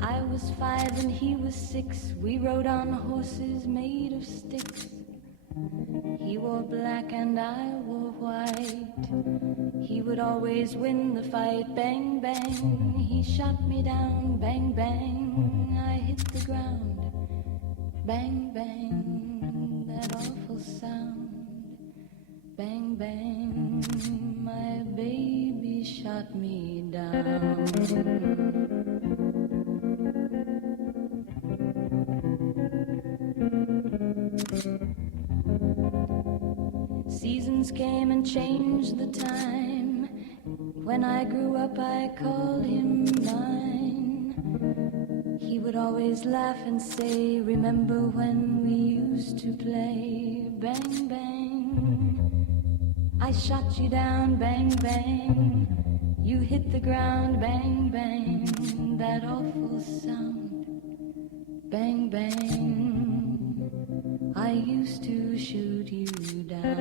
I was 5 and he was 6. We rode on horses made of sticks. He wore black and I wore white. He would always win the fight. Bang, bang, he shot me down. Bang, bang, I hit the ground. Bang, bang, that awful sound. Bang, bang, my baby shot me down. Seasons came and changed the time. When I grew up I called him mine. He would always laugh and say, remember when we used to play? Bang, bang, I shot you down. Bang, bang, you hit the ground. Bang, bang, that awful sound. Bang, bang, I used to shoot you down.